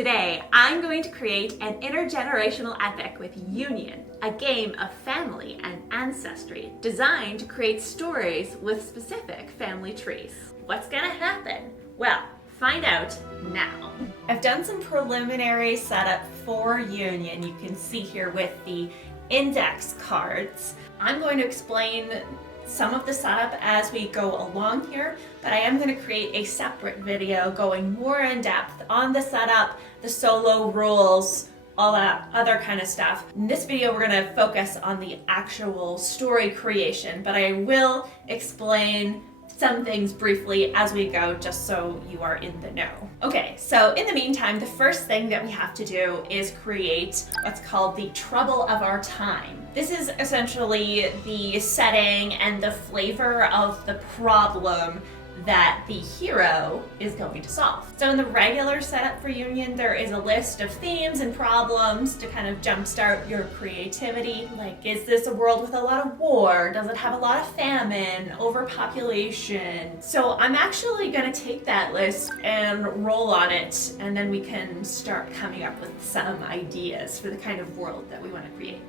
Today, I'm going to create an intergenerational epic with Union, a game of family and ancestry designed to create stories with specific family trees. What's gonna happen? Well, find out now. I've done some preliminary setup for Union. You can see here with the index cards. I'm going to explain some of the setup as we go along here, but I am going to create a separate video going more in depth on the setup, the solo rules, all that other kind of stuff. In this video, we're going to focus on the actual story creation, but I will explain some things briefly as we go, just so you are in the know. Okay, so in the meantime, the first thing that we have to do is create what's called the trouble of our time. This is essentially the setting and the flavor of the problem that the hero is going to solve. So in the regular setup for Union, there is a list of themes and problems to kind of jumpstart your creativity. Like, is this a world with a lot of war? Does it have a lot of famine, overpopulation? So I'm actually gonna take that list and roll on it, and then we can start coming up with some ideas for the kind of world that we want to create.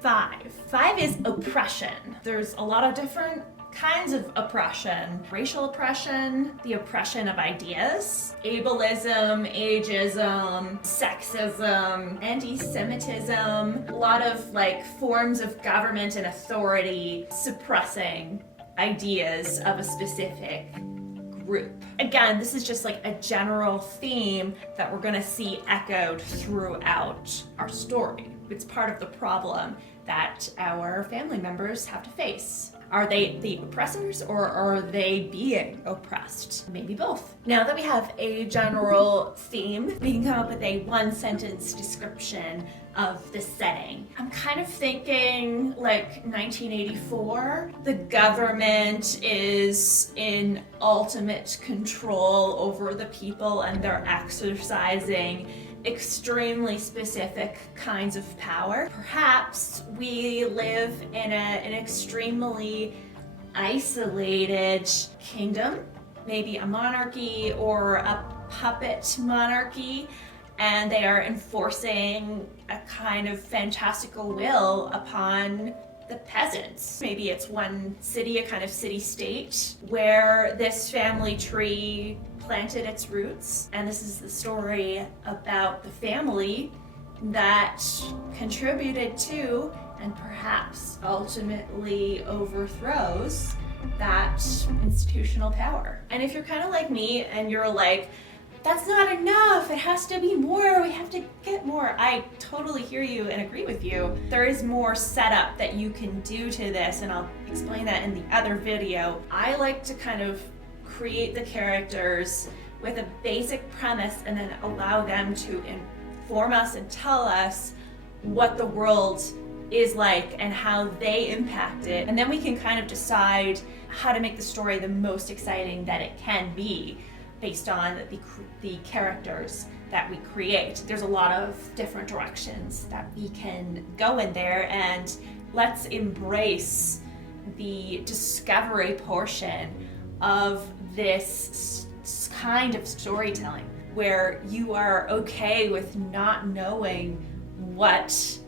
Five is oppression. There's a lot of different kinds of oppression. Racial oppression, the oppression of ideas, ableism, ageism, sexism, anti-Semitism, a lot of forms of government and authority suppressing ideas of a specific group. Again, this is just a general theme that we're gonna see echoed throughout our story. It's part of the problem that our family members have to face. Are they the oppressors, or are they being oppressed? Maybe both. Now that we have a general theme, we can come up with a one-sentence description of the setting. I'm kind of thinking 1984. The government is in ultimate control over the people, and they're exercising extremely specific kinds of power. Perhaps we live in an extremely isolated kingdom, maybe a monarchy or a puppet monarchy, and they are enforcing a kind of fantastical will upon the peasants. Maybe it's one city, a kind of city-state, where this family tree planted its roots, and this is the story about the family that contributed to and perhaps ultimately overthrows that institutional power. And if you're kind of like me and you're like, that's not enough, it has to be more, we have to get more, I totally hear you and agree with you. There is more setup that you can do to this, and I'll explain that in the other video. I like to kind of create the characters with a basic premise and then allow them to inform us and tell us what the world is like and how they impact it. And then we can kind of decide how to make the story the most exciting that it can be based on the characters that we create. There's a lot of different directions that we can go in there, and let's embrace the discovery portion of this kind of storytelling where you are okay with not knowing what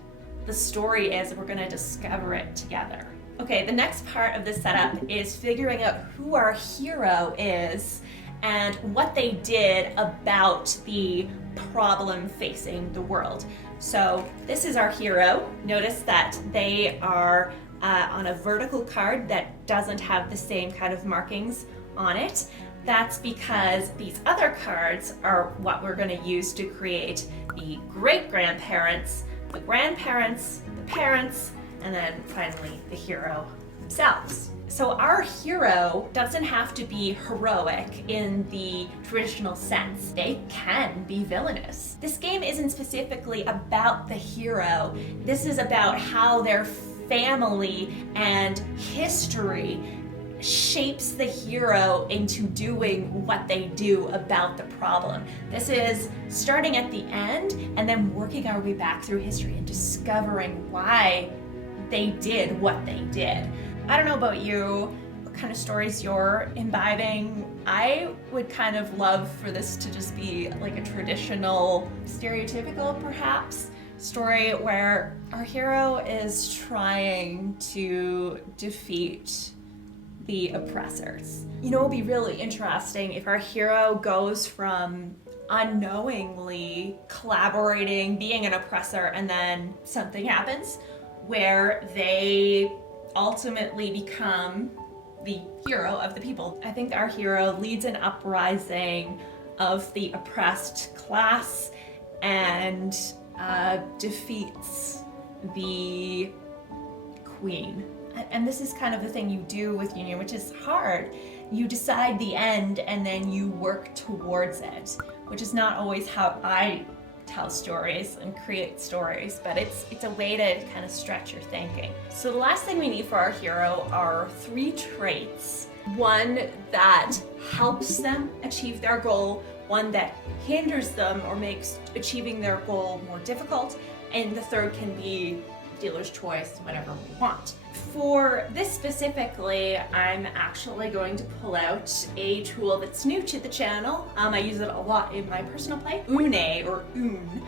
the story is, and we're going to discover it together. Okay, the next part of the setup is figuring out who our hero is and what they did about the problem facing the world. So this is our hero. Notice that they are on a vertical card that doesn't have the same kind of markings on it. That's because these other cards are what we're going to use to create the great-grandparents, the grandparents, the parents, and then finally the hero themselves. So our hero doesn't have to be heroic in the traditional sense. They can be villainous. This game isn't specifically about the hero. This is about how their family and history shapes the hero into doing what they do about the problem. This is starting at the end and then working our way back through history and discovering why they did what they did. I don't know about you, what kind of stories you're imbibing I would kind of love for this to just be like a traditional, stereotypical perhaps, story where our hero is trying to defeat the oppressors. You know, it would be really interesting if our hero goes from unknowingly collaborating, being an oppressor, and then something happens where they ultimately become the hero of the people. I think our hero leads an uprising of the oppressed class and defeats the queen. And this is kind of the thing you do with Union, which is hard. You decide the end and then you work towards it, which is not always how I tell stories and create stories, but it's a way to kind of stretch your thinking. So the last thing we need for our hero are 3 traits. One that helps them achieve their goal, one that hinders them or makes achieving their goal more difficult, and the third can be dealer's choice, whatever we want. For this specifically, I'm actually going to pull out a tool that's new to the channel. I use it a lot in my personal play, Une, or Une,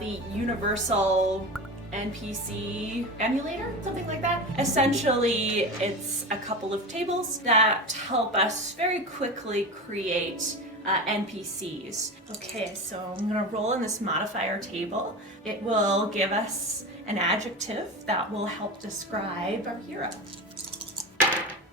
the universal NPC emulator, something like that. Essentially, it's a couple of tables that help us very quickly create NPCs. Okay, so I'm gonna roll in this modifier table. It will give us an adjective that will help describe our hero.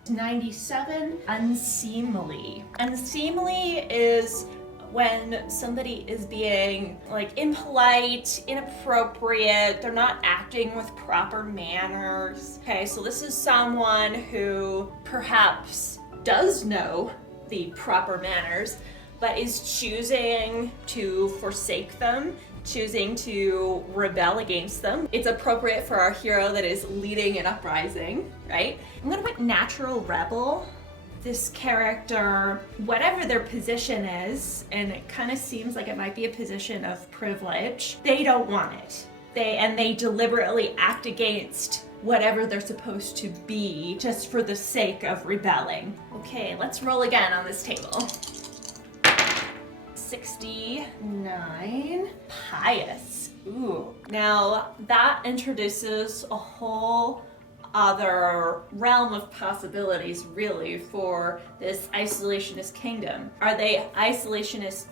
97, unseemly. Unseemly is when somebody is being like impolite, inappropriate, they're not acting with proper manners. Okay, so this is someone who perhaps does know the proper manners, but is choosing to forsake them, choosing to rebel against them. It's appropriate for our hero that is leading an uprising, right? I'm gonna put natural rebel. This character, whatever their position is, and it kind of seems like it might be a position of privilege, they don't want it. They deliberately act against whatever they're supposed to be just for the sake of rebelling. Okay, let's roll again on this table. 69, pious. Ooh. Now that introduces a whole other realm of possibilities really for this isolationist kingdom. Are they isolationist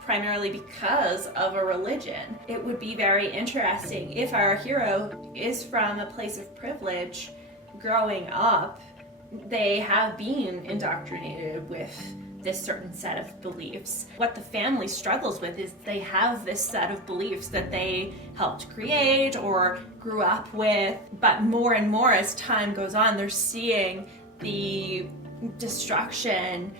primarily because of a religion? It would be very interesting if our hero is from a place of privilege growing up. They have been indoctrinated with this certain set of beliefs. What the family struggles with is they have this set of beliefs that they helped create or grew up with, but more and more as time goes on, they're seeing the destruction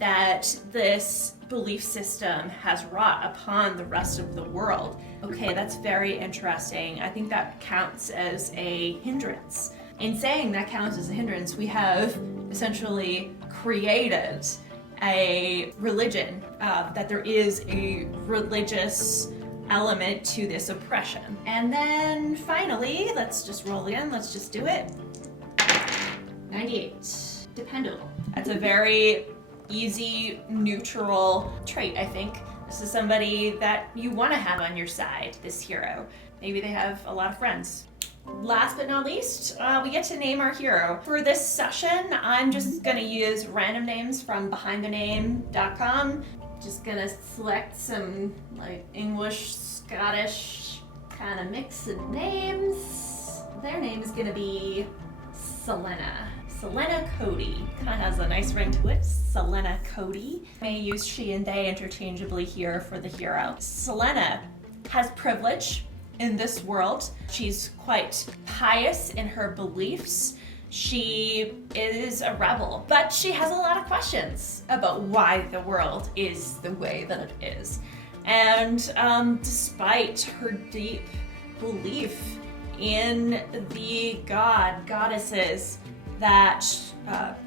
that this belief system has wrought upon the rest of the world. Okay, that's very interesting. I think that counts as a hindrance. In saying that counts as a hindrance, we have essentially created a religion, that there is a religious element to this oppression. And then finally, let's just roll again, let's just do it. 98, dependable. That's a very easy, neutral trait, I think. This is somebody that you want to have on your side, this hero. Maybe they have a lot of friends. Last but not least, we get to name our hero. For this session, I'm just gonna use random names from behindthename.com. Just gonna select some like English, Scottish kind of mix of names. Their name is gonna be Selena. Selena Cody. Kind of has a nice ring to it. Selena Cody. May use she and they interchangeably here for the hero. Selena has privilege in this world. She's quite pious in her beliefs. She is a rebel, but she has a lot of questions about why the world is the way that it is. And despite her deep belief in the goddesses that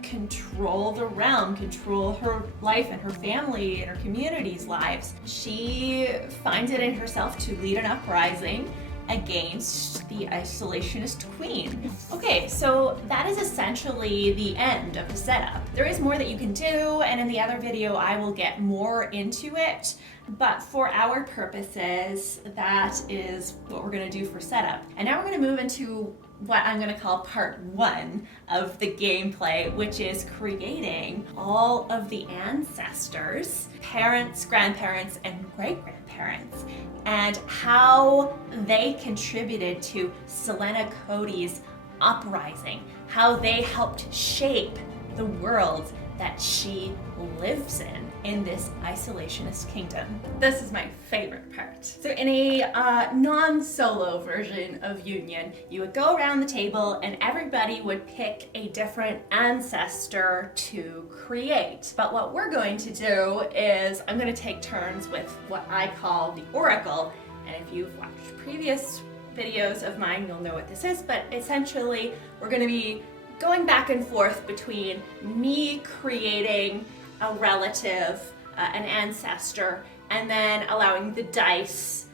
control the realm, control her life and her family and her community's lives, she finds it in herself to lead an uprising against the isolationist queen. Okay, so that is essentially the end of the setup. There is more that you can do, and in the other video I will get more into it, but for our purposes, that is what we're gonna do for setup. And now we're gonna move into what I'm gonna call part one of the gameplay, which is creating all of the ancestors, parents, grandparents, and great-grandparents, and how they contributed to Selena Cody's uprising, how they helped shape the world that she lives in this isolationist kingdom. This is my favorite part. So in a non-solo version of Union, you would go around the table and everybody would pick a different ancestor to create. But what we're going to do is I'm going to take turns with what I call the Oracle. And if you've watched previous videos of mine, you'll know what this is, but essentially we're going to be going back and forth between me creating a relative, an ancestor, and then allowing the dice,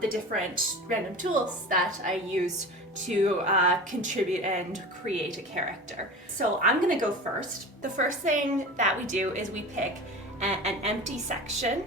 the different random tools that I used to contribute and create a character. So I'm gonna go first. The first thing that we do is we pick an empty section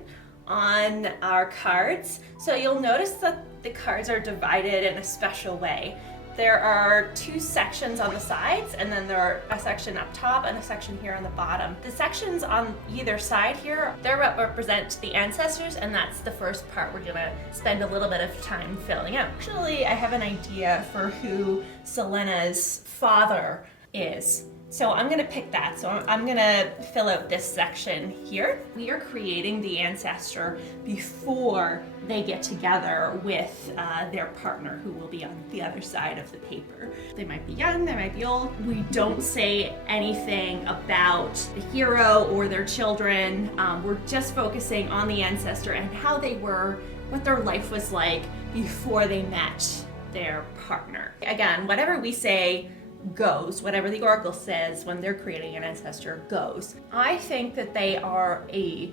on our cards. So you'll notice that the cards are divided in a special way. There are two sections on the sides, and then there are a section up top and a section here on the bottom. The sections on either side here, they represent the ancestors, and that's the first part we're gonna spend a little bit of time filling out. Actually, I have an idea for who Selena's father is. So I'm gonna pick that. So I'm gonna fill out this section here. We are creating the ancestor before they get together with their partner, who will be on the other side of the paper. They might be young, they might be old. We don't say anything about the hero or their children. We're just focusing on the ancestor and how they were, what their life was like before they met their partner. Again, whatever we say goes, whatever the Oracle says when they're creating an ancestor goes. I think that they are a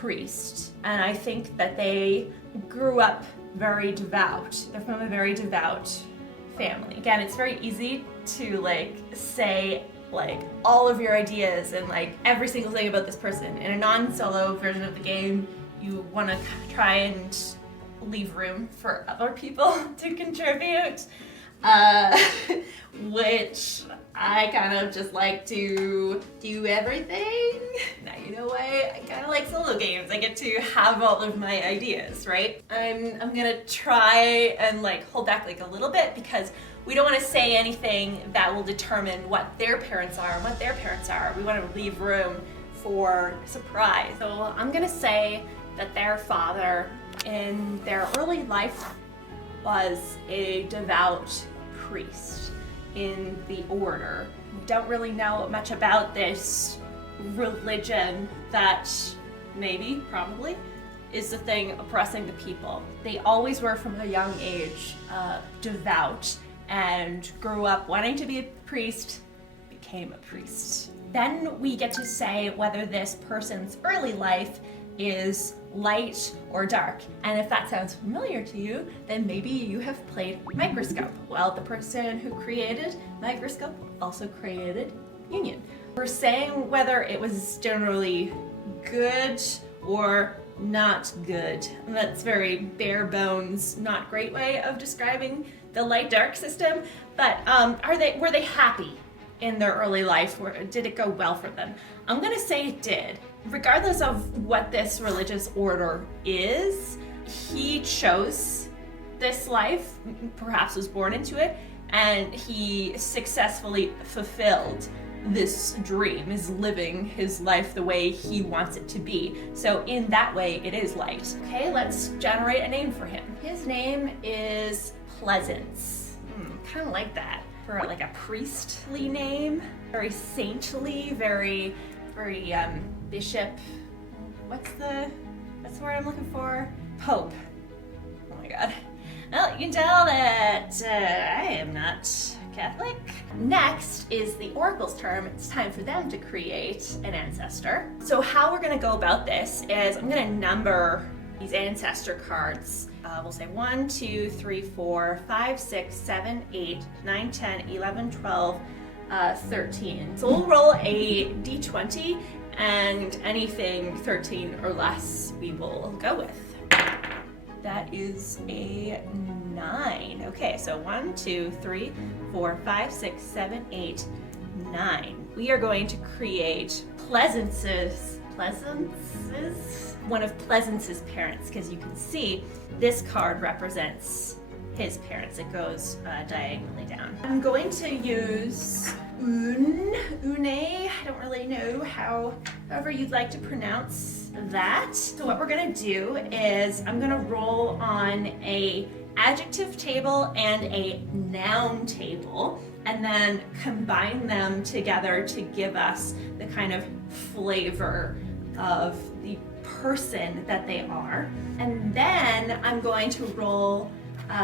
priest, and I think that they grew up very devout. They're from a very devout family. Again, it's very easy to say all of your ideas and every single thing about this person. In a non-solo version of the game, you want to try and leave room for other people to contribute. Which I kind of just like to do everything. Now, you know why I kind of like solo games. I get to have all of my ideas, right? I'm gonna try and hold back a little bit, because we don't want to say anything that will determine what their parents are and what their parents are. We want to leave room for surprise. So I'm gonna say that their father in their early life was a devout priest in the order. We don't really know much about this religion that probably is the thing oppressing the people. They always were from a young age devout and grew up wanting to be a priest, became a priest. Then we get to say whether this person's early life is light or dark. And if that sounds familiar to you, then maybe you have played Microscope. Well, the person who created Microscope also created Union. We're saying whether it was generally good or not good. And that's very bare bones, not great way of describing the light-dark system. But were they happy in their early life, or did it go well for them? I'm gonna say it did. Regardless of what this religious order is, he chose this life, perhaps was born into it, and he successfully fulfilled this dream, is living his life the way he wants it to be. So in that way, it is light. Okay, let's generate a name for him. His name is Pleasance. Kind of like that. For a priestly name. Very saintly, very bishop. What's the word I'm looking for? Pope. Oh my god. Well, you can tell that I am not Catholic. Next is the Oracle's term. It's time for them to create an ancestor. So how we're gonna go about this is I'm gonna number these ancestor cards. We'll say 1, 2, 3, 4, 5, 6, 7, 8, 9, 10, 11, 12, 13. So we'll roll a d20, and anything 13 or less we will go with. That is a 9. Okay, so 1, 2, 3, 4, 5, 6, 7, 8, 9. We are going to create Pleasance's, one of Pleasance's parents, because you can see this card represents his parents. It goes diagonally down. I'm going to use une, I don't really know however you'd like to pronounce that. So what we're gonna do is I'm gonna roll on a adjective table and a noun table, and then combine them together to give us the kind of flavor of the person that they are. And then I'm going to roll,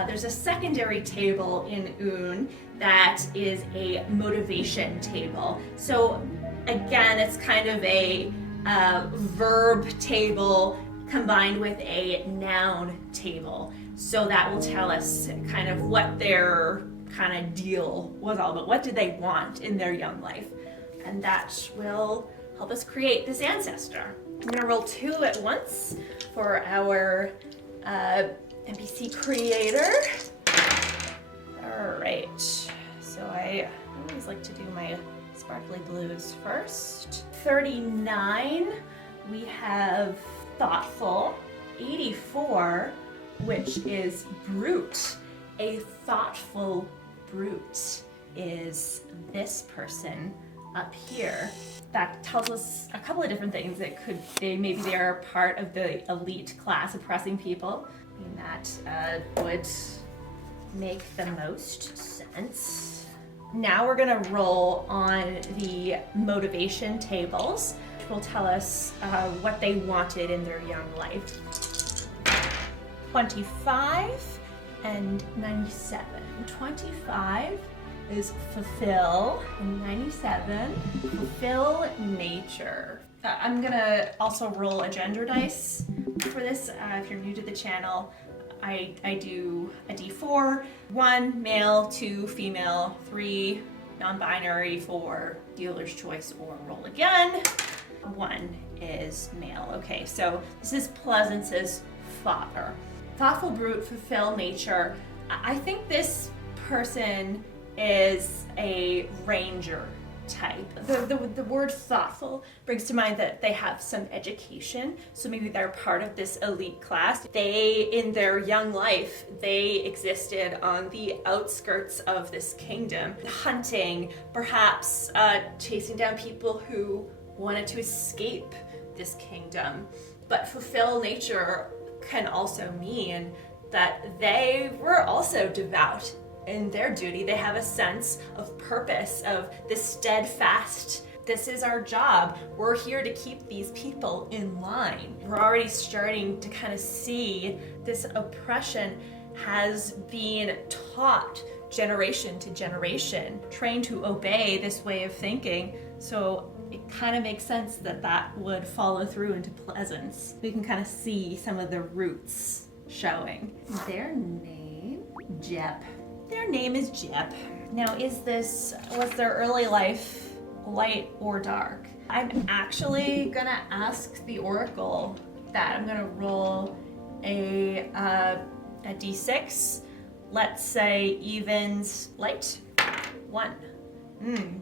there's a secondary table in une that is a motivation table. So again, it's kind of a verb table combined with a noun table. So that will tell us kind of what their kind of deal was all about. What did they want in their young life? And that will help us create this ancestor. I'm gonna roll 2 at once for our NPC creator. All right, so I always like to do my sparkly blues first. 39, we have thoughtful. 84, which is brute. A thoughtful brute is this person up here. That tells us a couple of different things. Maybe they're part of the elite class oppressing people. And that would make the most sense. Now we're gonna roll on the motivation tables, which will tell us what they wanted in their young life. 25 and 97. 25 is fulfill, and 97, fulfill nature. I'm gonna also roll a gender dice for this. If you're new to the channel, I do a d4, 1 male, 2 female, 3 non-binary, 4 dealer's choice or roll again. 1 is male. Okay, so this is Pleasance's father. Thoughtful brute, fulfill nature. I think this person is a ranger type. The word thoughtful brings to mind that they have some education, so maybe they're part of this elite class. They, in their young life, they existed on the outskirts of this kingdom, hunting, perhaps chasing down people who wanted to escape this kingdom. But fulfill nature can also mean that they were also devout in their duty. They have a sense of purpose, of this steadfast, this is our job. We're here to keep these people in line. We're already starting to kind of see this oppression has been taught generation to generation, trained to obey this way of thinking. So it kind of makes sense that that would follow through into Pleasance. We can kind of see some of the roots showing. Their name, Jep. Their name is Jep. Now, was their early life light or dark? I'm actually gonna ask the Oracle that. I'm gonna roll a d6. Let's say evens light. 1.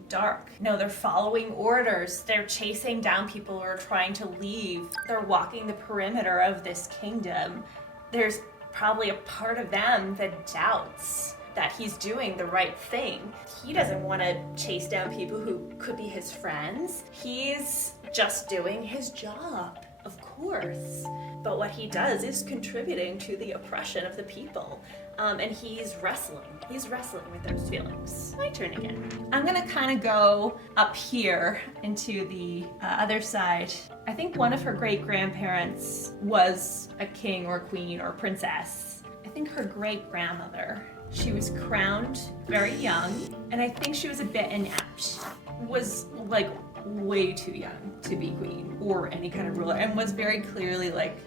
Dark. No, they're following orders. They're chasing down people who are trying to leave. They're walking the perimeter of this kingdom. There's probably a part of them that doubts that he's doing the right thing. He doesn't want to chase down people who could be his friends. He's just doing his job, of course. But what he does is contributing to the oppression of the people. And he's wrestling with those feelings. My turn again. I'm gonna kind of go up here into the other side. I think one of her great-grandparents was a king or queen or princess. I think her great-grandmother, she was crowned very young, and I think she was a bit inept. Was like way too young to be queen or any kind of ruler, and was very clearly like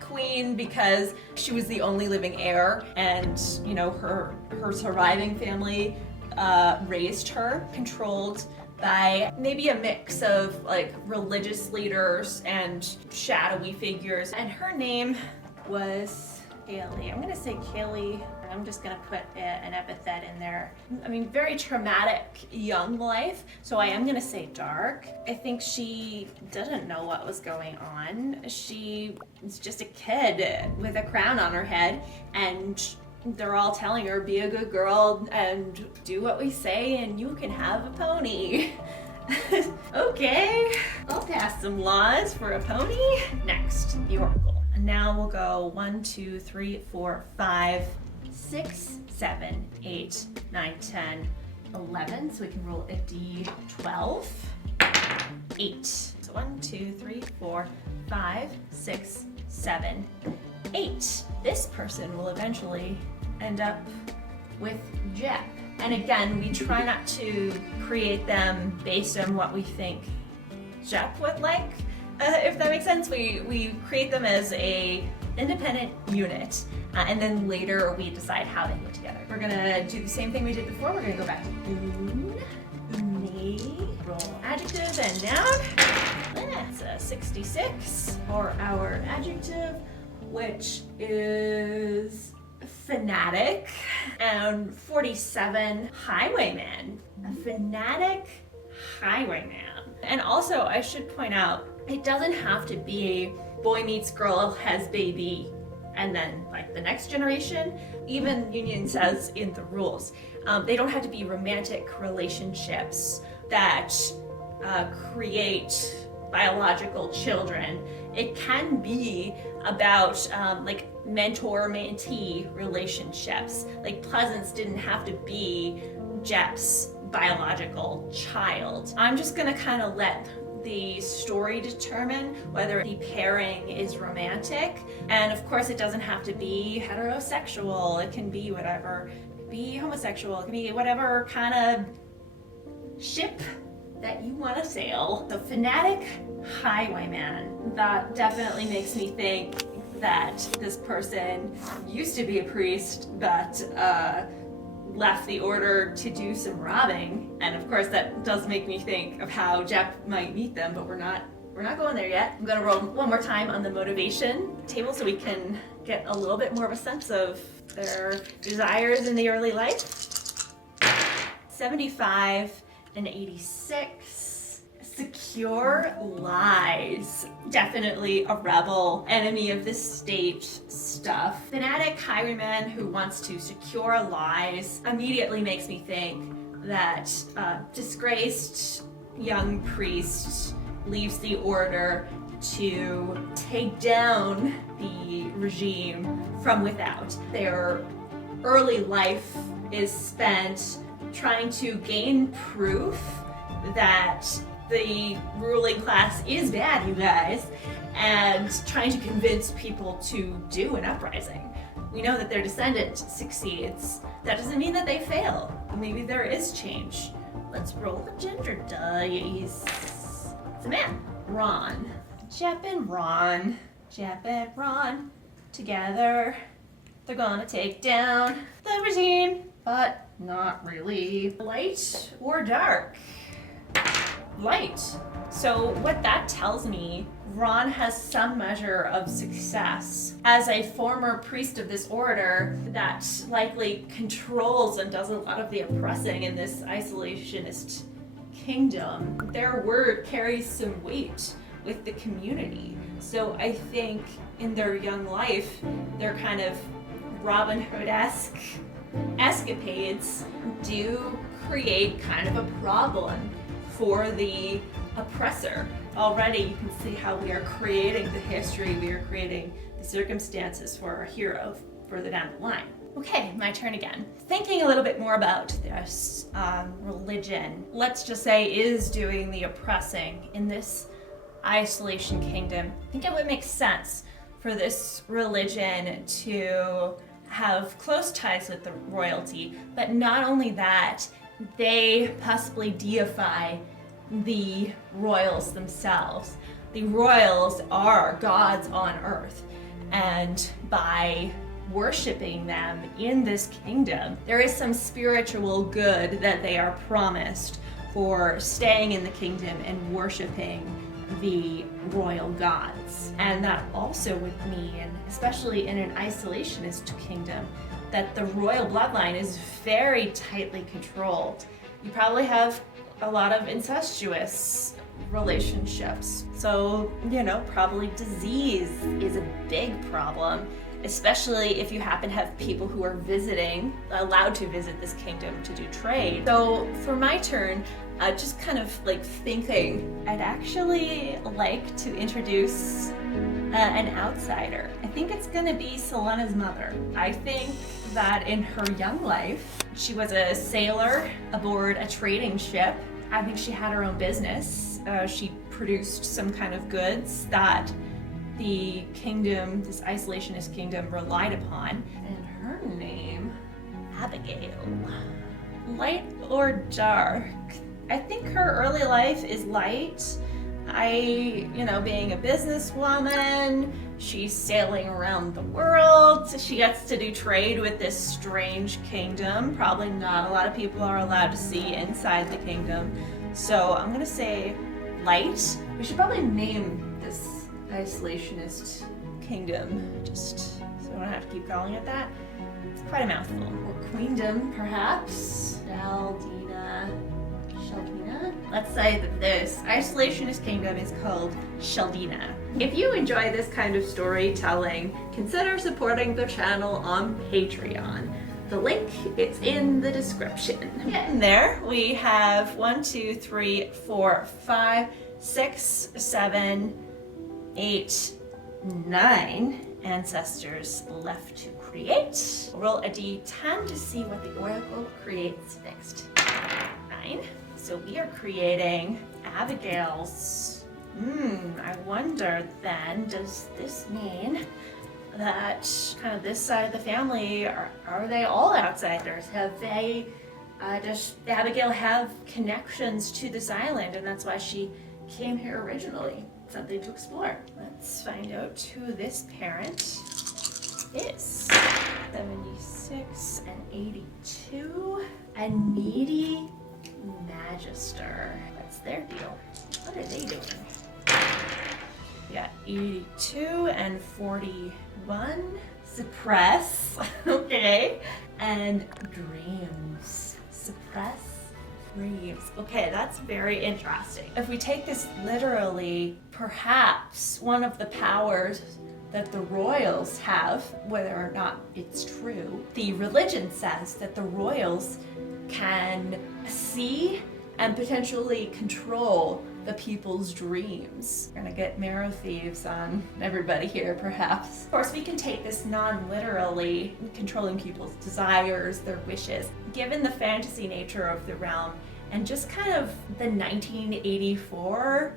queen because she was the only living heir, and you know, her surviving family raised her, controlled by maybe a mix of like religious leaders and shadowy figures. And her name was Kaylee. I'm gonna say Kaylee. I'm just gonna put an epithet in there. I mean, very traumatic young life, so I am gonna say dark. I think she didn't know what was going on. She was just a kid with a crown on her head, and they're all telling her, be a good girl and do what we say and you can have a pony. Okay, I'll pass some laws for a pony. Next, the oracle. And now we'll go 1, 2, 3, 4, 5, 6, 7, 8, 9, 10, 11. So we can roll a d12. 8. So 1, 2, 3, 4, 5, 6, 7, 8. This person will eventually end up with Jep. And again, we try not to create them based on what we think Jep would like. If that makes sense, we create them as a independent unit, and then later we decide how they go together. We're gonna do the same thing we did before. We're gonna go back to oon, me, roll adjective and noun. That's a 66 for our adjective, which is fanatic, and 47 highwayman. A fanatic highwayman. And also, I should point out, it doesn't have to be boy meets girl, has baby, and then like the next generation. Even Union says in the rules, they don't have to be romantic relationships that create biological children. It can be about like mentor-mentee relationships. Like Pleasance didn't have to be Jep's biological child. I'm just gonna kind of let the story determine whether the pairing is romantic. And of course, it doesn't have to be heterosexual. It can be whatever. It can be homosexual. It can be whatever kind of ship that you want to sail. The fanatic highwayman. That definitely makes me think that this person used to be a priest, but left the order to do some robbing. And of course that does make me think of how Jep might meet them, but we're not going there yet. I'm gonna roll one more time on the motivation table so we can get a little bit more of a sense of their desires in the early life. 75 and 86. Secure lies. Definitely a rebel, enemy of the state stuff. Fanatic highwayman who wants to secure lies immediately makes me think that disgraced young priest leaves the order to take down the regime from without. Their early life is spent trying to gain proof that the ruling class is bad, you guys, and trying to convince people to do an uprising. We know that their descendant succeeds. That doesn't mean that they fail. Maybe there is change. Let's roll the gender dice. It's a man. Ron. Jep and Ron. Jep and Ron. Together. They're gonna take down the regime, but not really. Light or dark? Light. So what that tells me, Ron has some measure of success. As a former priest of this order that likely controls and does a lot of the oppressing in this isolationist kingdom, their word carries some weight with the community. So I think in their young life, their kind of Robin Hood-esque escapades do create kind of a problem for the oppressor. Already you can see how we are creating the history, we are creating the circumstances for our hero further down the line. Okay, my turn again. Thinking a little bit more about this religion, let's just say, is doing the oppressing in this isolation kingdom. I think it would make sense for this religion to have close ties with the royalty, but not only that, they possibly deify the royals themselves. The royals are gods on earth. And by worshiping them in this kingdom, there is some spiritual good that they are promised for staying in the kingdom and worshiping the royal gods. And that also would mean, especially in an isolationist kingdom, that the royal bloodline is very tightly controlled. You probably have a lot of incestuous relationships. So, probably disease is a big problem, especially if you happen to have people who are allowed to visit this kingdom to do trade. So for my turn, just kind of thinking, I'd actually like to introduce an outsider. I think it's gonna be Selena's mother. I think that in her young life, she was a sailor aboard a trading ship. I think she had her own business. She produced some kind of goods that the kingdom, this isolationist kingdom, relied upon. And her name, Abigail. Light or dark? I think her early life is light. Being a businesswoman, she's sailing around the world. She gets to do trade with this strange kingdom. Probably not a lot of people are allowed to see inside the kingdom. So I'm gonna say light. We should probably name this isolationist kingdom, just so I don't have to keep calling it that. It's quite a mouthful. Or queendom, perhaps. Sheldina. Let's say that this isolationist kingdom is called Sheldina. If you enjoy this kind of storytelling, consider supporting the channel on Patreon. The link is in the description. Getting there, we have 1, 2, 3, 4, 5, 6, 7, 8, 9 ancestors left to create. Roll a d10 to see what the oracle creates next. 9. So we are creating Abigail's. I wonder then, does this mean that kind of this side of the family, are they all outsiders? Does Abigail have connections to this island, and that's why she came here originally? Something to explore. Let's find out who this parent is. 76 and 82. A needy magister. What's their deal? What are they doing? We got 82 and 41. Suppress. Okay. And dreams. Suppress dreams. Okay, that's very interesting. If we take this literally, perhaps one of the powers that the royals have, whether or not it's true, the religion says that the royals can see and potentially control the people's dreams. We're gonna get marrow thieves on everybody here, perhaps. Of course, we can take this non-literally, controlling people's desires, their wishes. Given the fantasy nature of the realm, and just kind of the 1984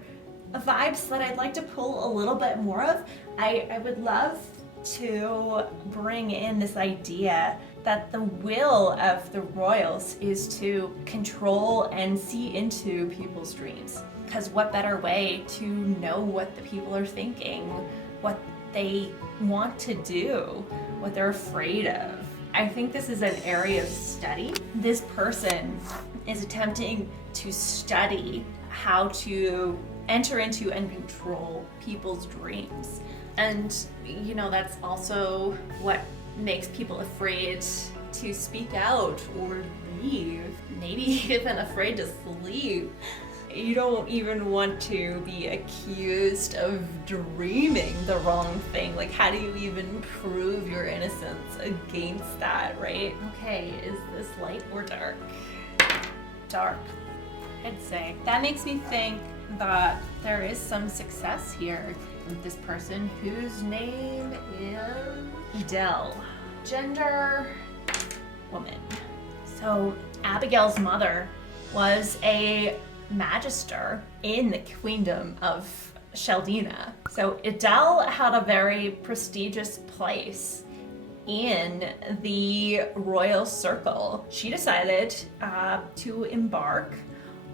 vibes that I'd like to pull a little bit more of, I would love to bring in this idea that the will of the royals is to control and see into people's dreams. Because what better way to know what the people are thinking, what they want to do, what they're afraid of. I think this is an area of study. This person is attempting to study how to enter into and control people's dreams. And, that's also what makes people afraid to speak out or leave. Maybe even afraid to sleep. You don't even want to be accused of dreaming the wrong thing. Like, how do you even prove your innocence against that, right? Okay, is this light or dark? Dark, I'd say. That makes me think that there is some success here with this person whose name is Adele. Gender, woman. So Abigail's mother was a magister in the queendom of Sheldina. So Adele had a very prestigious place in the royal circle. She decided to embark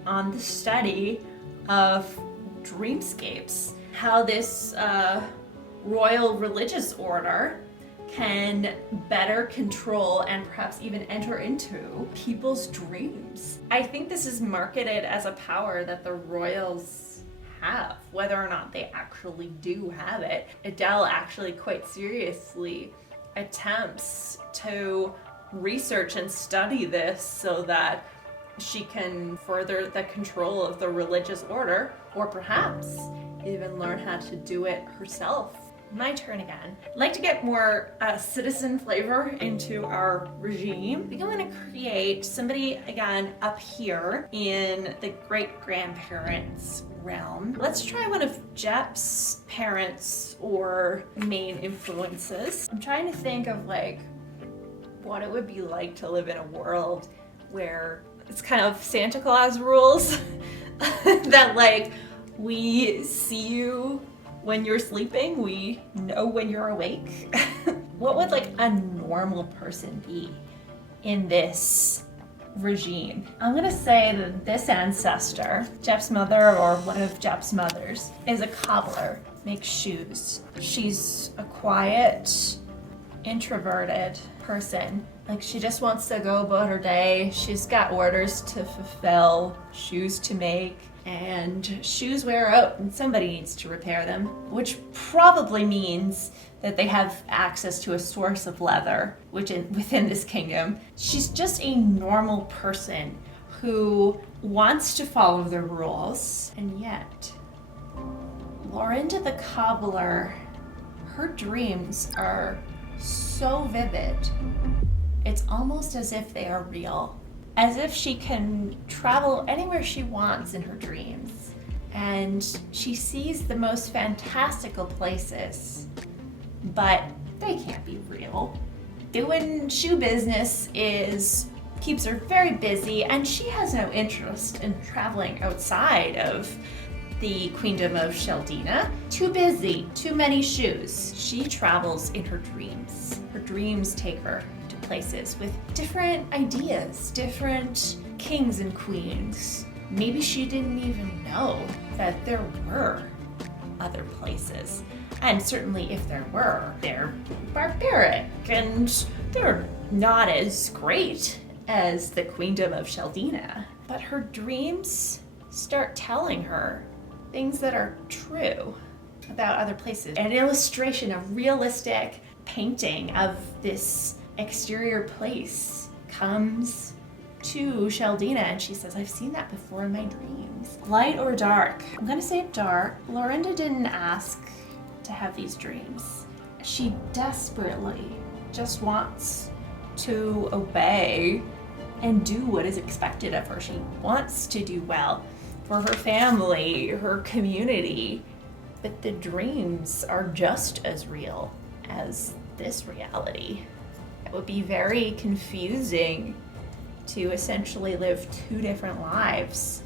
on the study of dreamscapes, how this royal religious order can better control and perhaps even enter into people's dreams. I think this is marketed as a power that the royals have, whether or not they actually do have it. Adele actually quite seriously attempts to research and study this so that she can further the control of the religious order, or perhaps even learn how to do it herself. My turn again. I'd like to get more citizen flavor into our regime. I think I'm gonna create somebody again up here in the great-grandparents realm. Let's try one of Jep's parents or main influences. I'm trying to think of like what it would be like to live in a world where it's kind of Santa Claus rules that like we see you when you're sleeping, we know when you're awake. What would like a normal person be in this regime? I'm gonna say that this ancestor, Jep's mother or one of Jep's mothers, is a cobbler, makes shoes. She's a quiet, introverted person. Like she just wants to go about her day. She's got orders to fulfill, shoes to make, and shoes wear out and somebody needs to repair them, which probably means that they have access to a source of leather within this kingdom. She's just a normal person who wants to follow the rules, and yet Lorinda the cobbler, her dreams are so vivid. It's almost as if they are real. As if she can travel anywhere she wants in her dreams. And she sees the most fantastical places, but they can't be real. Doing shoe business keeps her very busy, and she has no interest in traveling outside of the Queendom of Sheldina. Too busy, too many shoes. She travels in her dreams. Her dreams take her places with different ideas, different kings and queens. Maybe she didn't even know that there were other places. And certainly if there were, they're barbaric and they're not as great as the Queendom of Sheldina. But her dreams start telling her things that are true about other places. An illustration, a realistic painting of this exterior place comes to Sheldina and she says, I've seen that before in my dreams. Light or dark? I'm gonna say dark. Lorinda didn't ask to have these dreams. She desperately just wants to obey and do what is expected of her. She wants to do well for her family, her community, but the dreams are just as real as this reality. It would be very confusing to essentially live two different lives.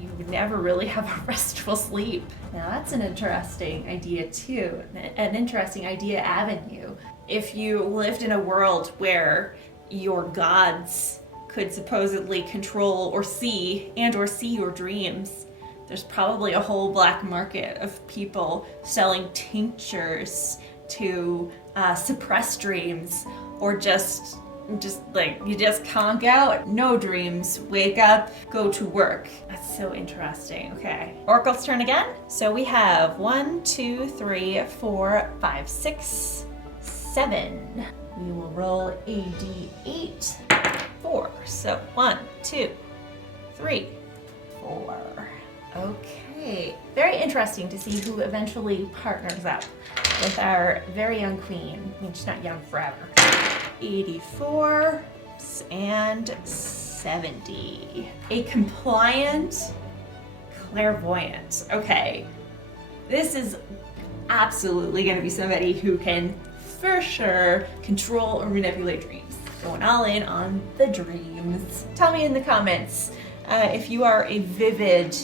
You would never really have a restful sleep. Now that's an interesting idea too, an interesting idea avenue. If you lived in a world where your gods could supposedly control or see your dreams, there's probably a whole black market of people selling tinctures to suppress dreams, or just like you just conk out, no dreams, wake up, go to work. That's so interesting. Okay, Oracle's turn again. So we have 1, 2, 3, 4, 5, 6, 7. We will roll a d8. 4. So 1, 2, 3, 4. Okay, very interesting to see who eventually partners up with our very young queen. I mean, she's not young forever. 84 and 70. A compliant clairvoyant. Okay, this is absolutely going to be somebody who can for sure control or manipulate dreams. Going all in on the dreams. Tell me in the comments if you are a vivid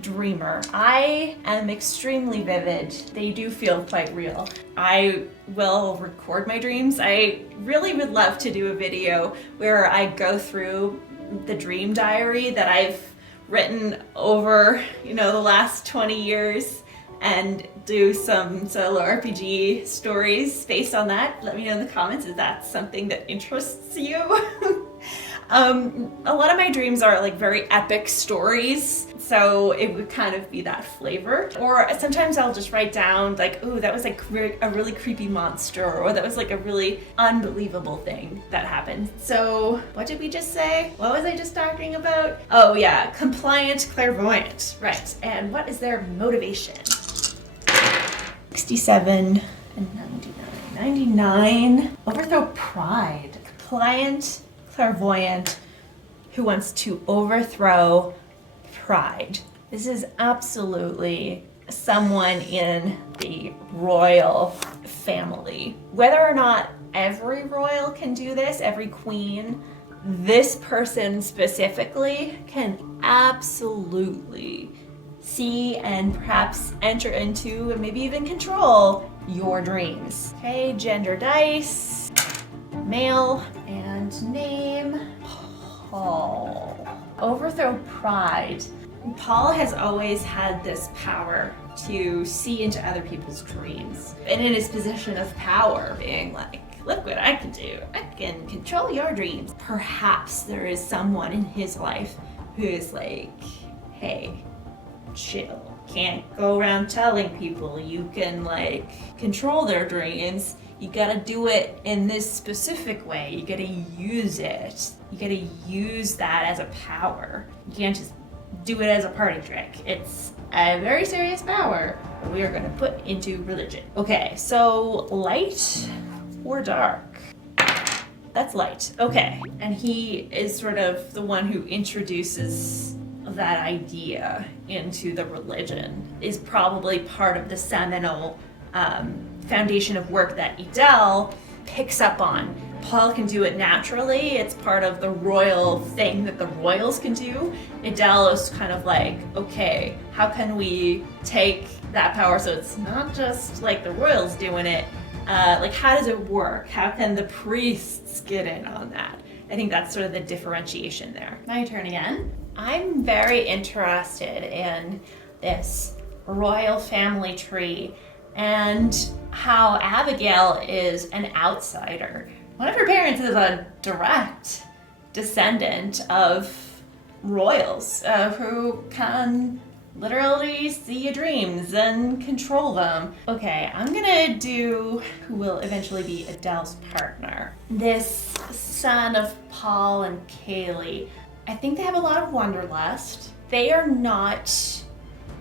dreamer. I am extremely vivid. They do feel quite real. I will record my dreams. I really would love to do a video where I go through the dream diary that I've written over, the last 20 years and do some solo RPG stories based on that. Let me know in the comments if that's something that interests you. A lot of my dreams are like very epic stories, so it would kind of be that flavor. Or sometimes I'll just write down like, oh, that was like a really creepy monster, or that was like a really unbelievable thing that happened. So what did we just say? What was I just talking about? Oh yeah, compliant clairvoyant, right. And what is their motivation? 67 and 99. 99, overthrow pride. Compliant clairvoyant who wants to overthrow pride. This is absolutely someone in the royal family. Whether or not every royal can do this, every queen, this person specifically can absolutely see and perhaps enter into and maybe even control your dreams. Okay, gender dice, male, and name, Paul. Overthrow pride. Paul has always had this power to see into other people's dreams. And in his position of power, being like, look what I can do. I can control your dreams. Perhaps there is someone in his life who is like, hey, chill. Can't go around telling people you can like control their dreams. You gotta do it in this specific way. You gotta use it. You gotta use that as a power. You can't just do it as a party trick. It's a very serious power that we are gonna put into religion. Okay, so light or dark? That's light. Okay, and he is sort of the one who introduces that idea into the religion, is probably part of the seminal foundation of work that Edel picks up on. Paul can do it naturally. It's part of the royal thing that the royals can do. Edel is kind of like, okay, how can we take that power so it's not just like the royals doing it? Like, how does it work? How can the priests get in on that? I think that's sort of the differentiation there. My turn again. I'm very interested in this royal family tree and how Abigail is an outsider. One of her parents is a direct descendant of royals who can literally see your dreams and control them. Okay, I'm gonna do who will eventually be Adele's partner. This son of Paul and Kaylee. I think they have a lot of wanderlust. They are not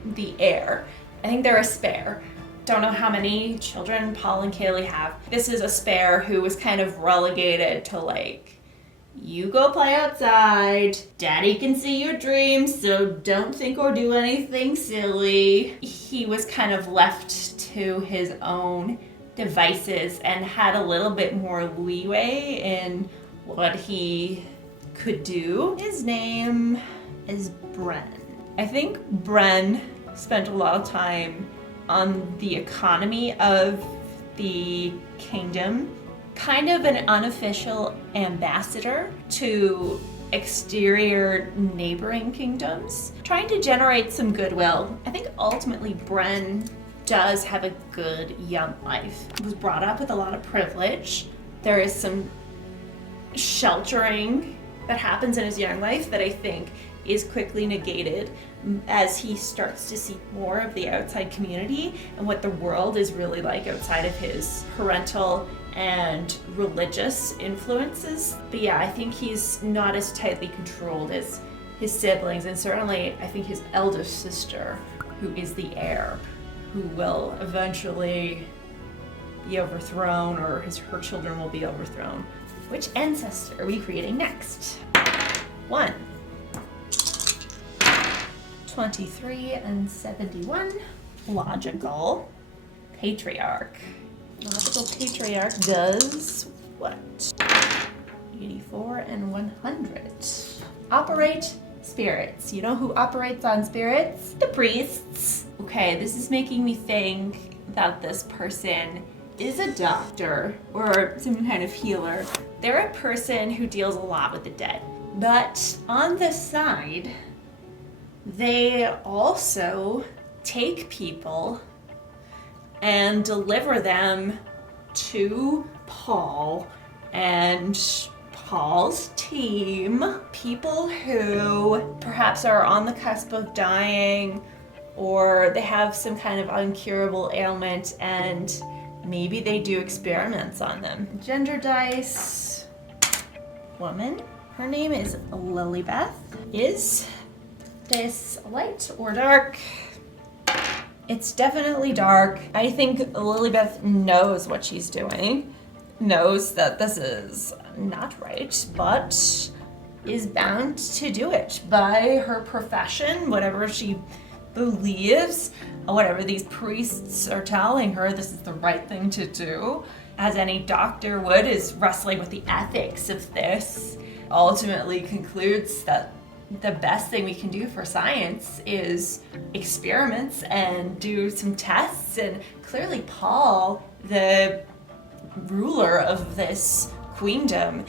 the heir. I think they're a spare. Don't know how many children Paul and Kaylee have. This is a spare who was kind of relegated to like, you go play outside, daddy can see your dreams, so don't think or do anything silly. He was kind of left to his own devices and had a little bit more leeway in what he could do. His name is Bren. I think Bren spent a lot of time on the economy of the kingdom, kind of an unofficial ambassador to exterior neighboring kingdoms, trying to generate some goodwill. I think ultimately Bren does have a good young life. He was brought up with a lot of privilege. There is some sheltering that happens in his young life that I think is quickly negated as he starts to see more of the outside community and what the world is really like outside of his parental and religious influences. But yeah, I think he's not as tightly controlled as his siblings, and certainly I think his eldest sister, who is the heir, who will eventually be overthrown, or her children will be overthrown. Which ancestor are we creating next? 1, 23 and 71. Logical patriarch. Logical patriarch does what? 84 and 100. Operate spirits. You know who operates on spirits? The priests. Okay, this is making me think that this person is a doctor or some kind of healer. They're a person who deals a lot with the dead. But on the side, they also take people and deliver them to Paul and Paul's team, people who perhaps are on the cusp of dying, or they have some kind of incurable ailment, and maybe they do experiments on them. Gender dice, woman. Her name is Lilybeth. Is this light or dark? It's definitely dark. I think Lilybeth knows what she's doing, knows that this is not right, but is bound to do it by her profession, whatever she believes, whatever these priests are telling her this is the right thing to do, as any doctor would, is wrestling with the ethics of this, ultimately concludes that the best thing we can do for science is experiments and do some tests. And clearly Paul, the ruler of this queendom,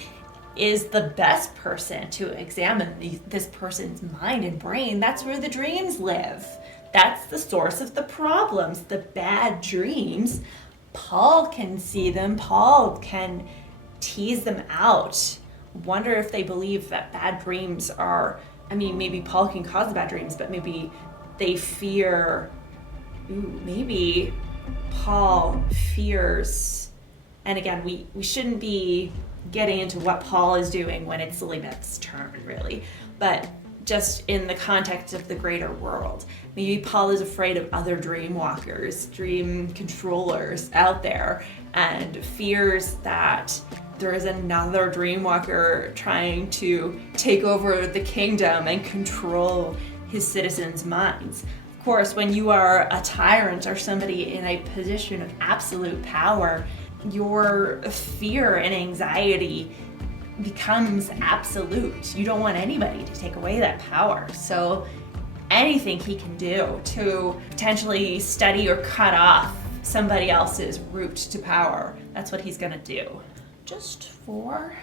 is the best person to examine this person's mind and brain. That's where the dreams live. That's the source of the problems, the bad dreams. Paul can see them. Paul can tease them out. Wonder if they believe that bad dreams are, maybe Paul can cause the bad dreams, but maybe they fear, maybe Paul fears, and again, we shouldn't be getting into what Paul is doing when it's Lilybeth's turn, really, but just in the context of the greater world. Maybe Paul is afraid of other dreamwalkers, dream controllers out there, and fears that there is another dreamwalker trying to take over the kingdom and control his citizens' minds. Of course, when you are a tyrant or somebody in a position of absolute power, your fear and anxiety becomes absolute. You don't want anybody to take away that power. So anything he can do to potentially study or cut off somebody else's route to power, that's what he's gonna do. Just 4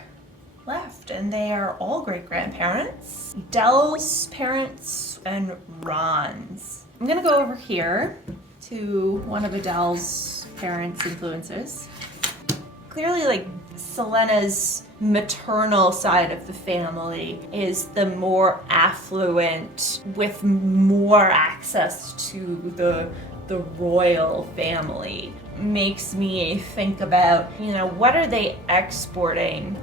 left, and they are all great-grandparents. Dell's parents and Ron's. I'm gonna go over here to one of Adele's parents' influences. Clearly, Selena's maternal side of the family is the more affluent, with more access to the royal family. Makes me think about, what are they exporting?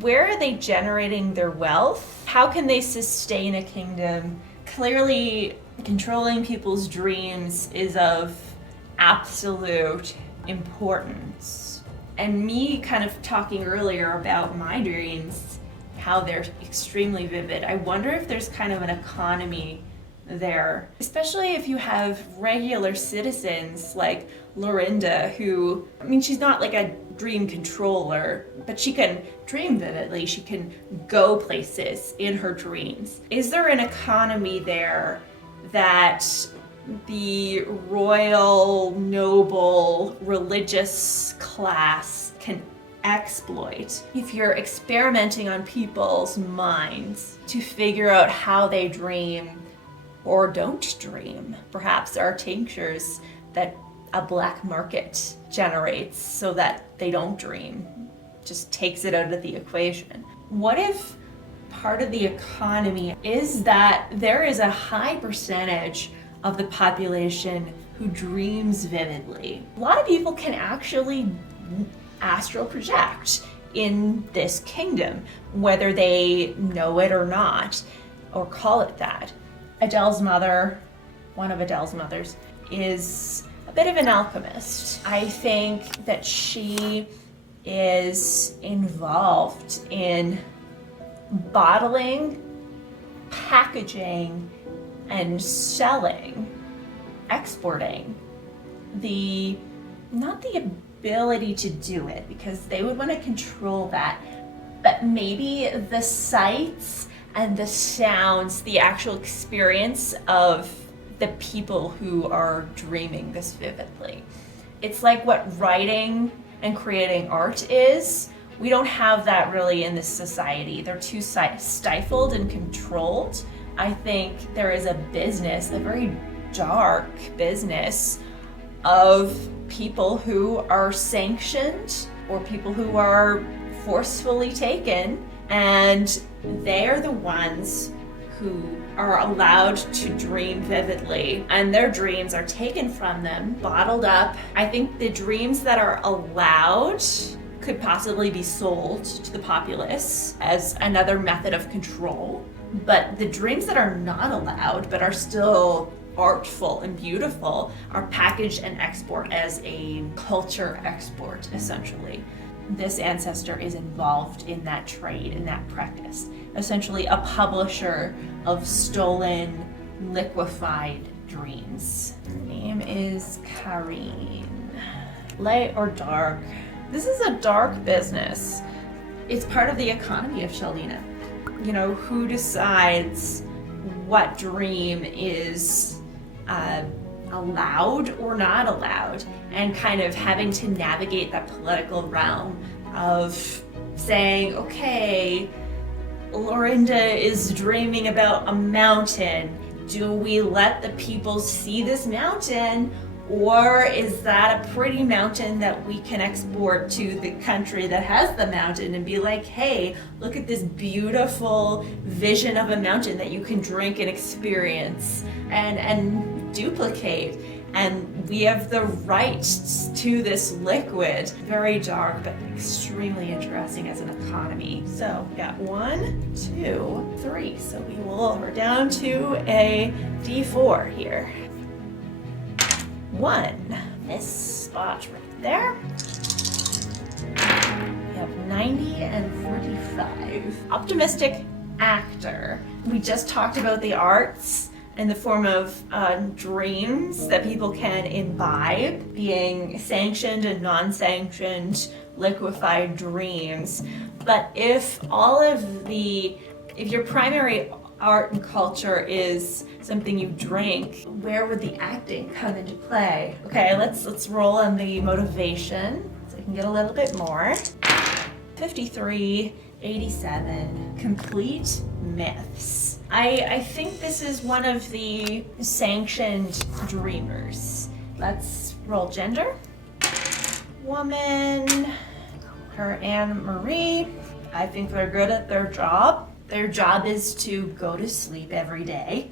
Where are they generating their wealth? How can they sustain a kingdom? Clearly, controlling people's dreams is of absolute importance. And me kind of talking earlier about my dreams, how they're extremely vivid, I wonder if there's kind of an economy there, especially if you have regular citizens like Lorinda, who, she's not like a dream controller, but she can dream vividly. She can go places in her dreams. Is there an economy there that the royal, noble, religious class can exploit if you're experimenting on people's minds to figure out how they dream or don't dream? Perhaps there are tinctures that a black market generates so that they don't dream, just takes it out of the equation. What if part of the economy is that there is a high percentage of the population who dreams vividly? A lot of people can actually astral project in this kingdom, whether they know it or not, or call it that. Adele's mother, one of Adele's mothers, is a bit of an alchemist. I think that she is involved in bottling, packaging, and selling, exporting not the ability to do it, because they would want to control that, but maybe the sights and the sounds, the actual experience of the people who are dreaming this vividly. It's like what writing and creating art is. We don't have that really in this society. They're too stifled and controlled. I think there is a business, a very dark business of people who are sanctioned or people who are forcefully taken, and they're the ones who are allowed to dream vividly, and their dreams are taken from them, bottled up. I think the dreams that are allowed could possibly be sold to the populace as another method of control. But the dreams that are not allowed but are still artful and beautiful are packaged and export as a culture export, essentially. This ancestor is involved in that trade, in that practice. Essentially a publisher of stolen, liquefied dreams. Her name is Karine. Light or dark? This is a dark business. It's part of the economy of Sheldina. You know, who decides what dream is allowed or not allowed, and kind of having to navigate that political realm of saying, okay, Lorinda is dreaming about a mountain. Do we let the people see this mountain, or is that a pretty mountain that we can export to the country that has the mountain and be like, hey, look at this beautiful vision of a mountain that you can drink and experience and duplicate. And we have the right to this liquid. Very dark, but extremely interesting as an economy. So we got 1, 2, 3. So we're down to a D4 here. 1, this spot right there. We have 90 and 45. Optimistic actor. We just talked about the arts in the form of dreams that people can imbibe, being sanctioned and non-sanctioned, liquefied dreams. But if your primary art and culture is something you drink, where would the acting come into play? Okay, let's roll on the motivation so I can get a little bit more. 53, 87, complete myths. I think this is one of the sanctioned dreamers. Let's roll gender. Woman, her Anne Marie. I think they're good at their job. Their job is to go to sleep every day.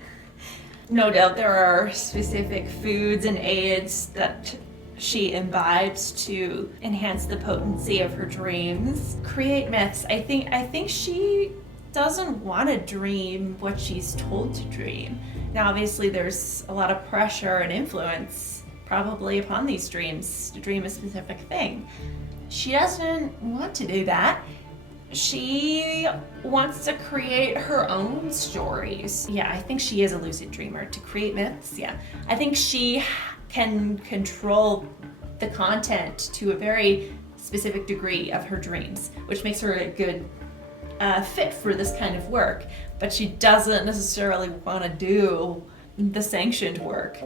No doubt there are specific foods and aids that she imbibes to enhance the potency of her dreams. Create myths. I think she doesn't want to dream what she's told to dream. Now obviously there's a lot of pressure and influence probably upon these dreams to dream a specific thing. She doesn't want to do that. She wants to create her own stories. Yeah, I think she is a lucid dreamer. To create myths, yeah. I think she can control the content to a very specific degree of her dreams, which makes her a good fit for this kind of work. But she doesn't necessarily want to do the sanctioned work.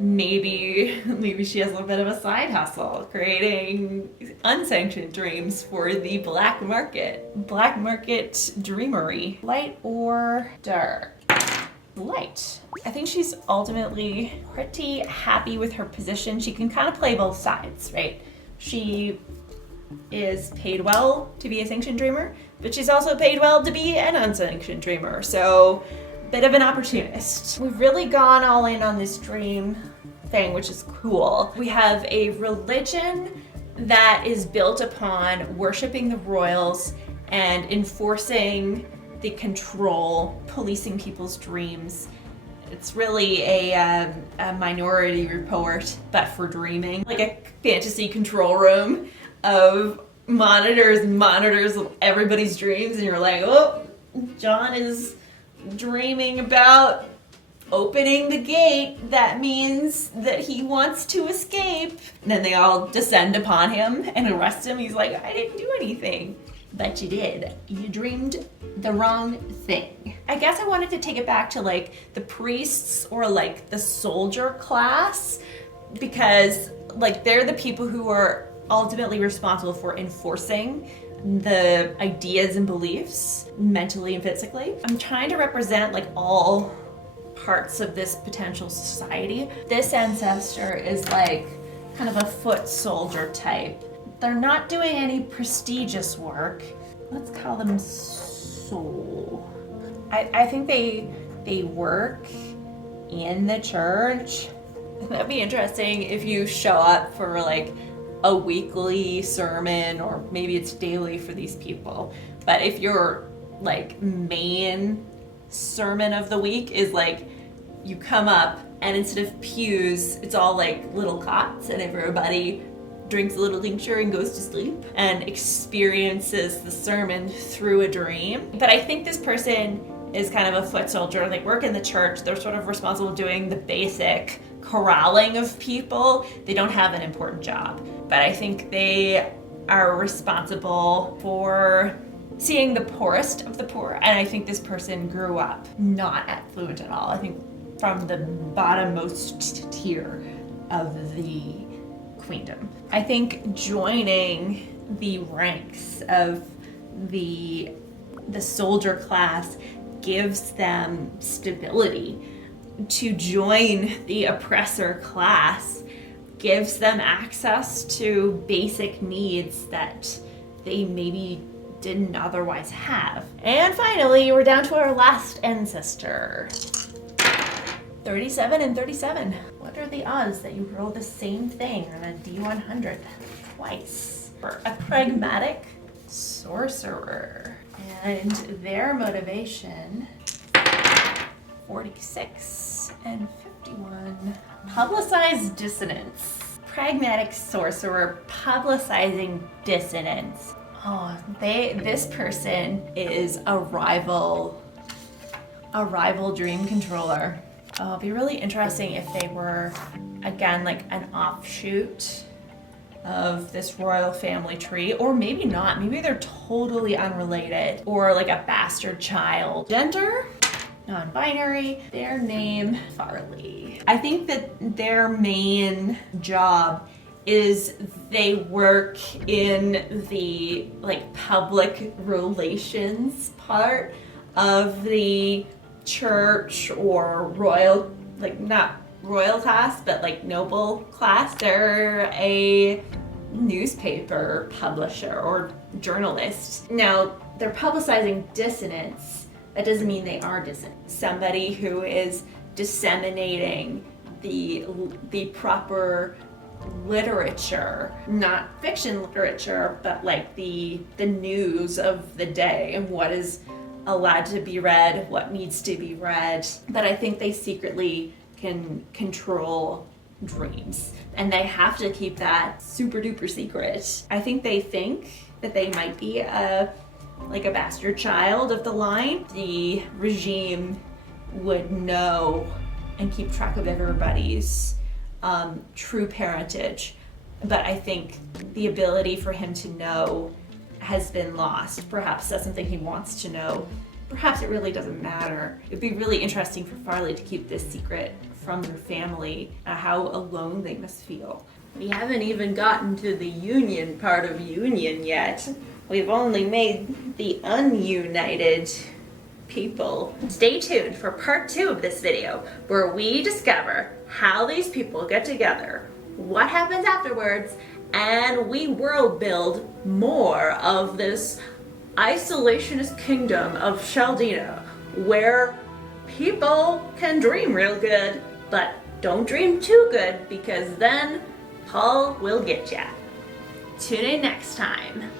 Maybe she has a bit of a side hustle, creating unsanctioned dreams for the black market. Black market dreamery. Light or dark? Light. I think she's ultimately pretty happy with her position. She can kind of play both sides, right? She is paid well to be a sanctioned dreamer, but she's also paid well to be an unsanctioned dreamer. So, bit of an opportunist. We've really gone all in on this dream thing, which is cool. We have a religion that is built upon worshiping the royals and enforcing the control, policing people's dreams. It's really a Minority Report, but for dreaming. Like a fantasy control room of monitors of everybody's dreams, and you're like, oh, John is dreaming about opening the gate. That means that he wants to escape. And then they all descend upon him and arrest him. He's like, I didn't do anything. But you did. You dreamed the wrong thing. I guess I wanted to take it back to like the priests or like the soldier class, because like they're the people who are ultimately responsible for enforcing the ideas and beliefs mentally and physically. I'm trying to represent like all parts of this potential society. This ancestor is like kind of a foot soldier type. They're not doing any prestigious work. Let's call them soul. I think they work in the church. That'd be interesting if you show up for like a weekly sermon, or maybe it's daily for these people. But if your like main sermon of the week is like, you come up and instead of pews, it's all like little cots and everybody drinks a little tincture and goes to sleep and experiences the sermon through a dream. But I think this person is kind of a foot soldier. They work in the church. They're sort of responsible doing the basic corralling of people. They don't have an important job, but I think they are responsible for seeing the poorest of the poor. And I think this person grew up not affluent at all. I think from the bottommost tier of the queendom. I think joining the ranks of the soldier class gives them stability. To join the oppressor class gives them access to basic needs that they maybe didn't otherwise have. And finally, we're down to our last ancestor. 37 and 37. What are the odds that you roll the same thing on a D100 twice? For a pragmatic sorcerer. And their motivation, 46 and 51. Publicize dissonance. Pragmatic sorcerer publicizing dissonance. Oh, this person is a rival dream controller. Oh, it'd be really interesting if they were, again, like an offshoot of this royal family tree, or maybe not. Maybe they're totally unrelated, or like a bastard child. Gender, non-binary. Their name, Farley. I think that their main job is they work in the like public relations part of the church or royal, like not royal class, but like noble class. They're a newspaper publisher or journalist. Now, they're publicizing dissonance. That doesn't mean they are dissonant. Somebody who is disseminating the proper literature, not fiction literature, but like the news of the day and what is allowed to be read, what needs to be read. But I think they secretly can control dreams, and they have to keep that super duper secret. I think that they might be a bastard child of the line. The regime would know and keep track of everybody's true parentage, but I think the ability for him to know has been lost. Perhaps that's something he wants to know. Perhaps it really doesn't matter. It'd be really interesting for Farley to keep this secret from their family, how alone they must feel. We haven't even gotten to the union part of union yet. We've only made the ununited people. Stay tuned for part 2 of this video, where we discover how these people get together, what happens afterwards, and we world build more of this isolationist kingdom of Chaldina, where people can dream real good, but don't dream too good, because then Paul will get ya. Tune in next time.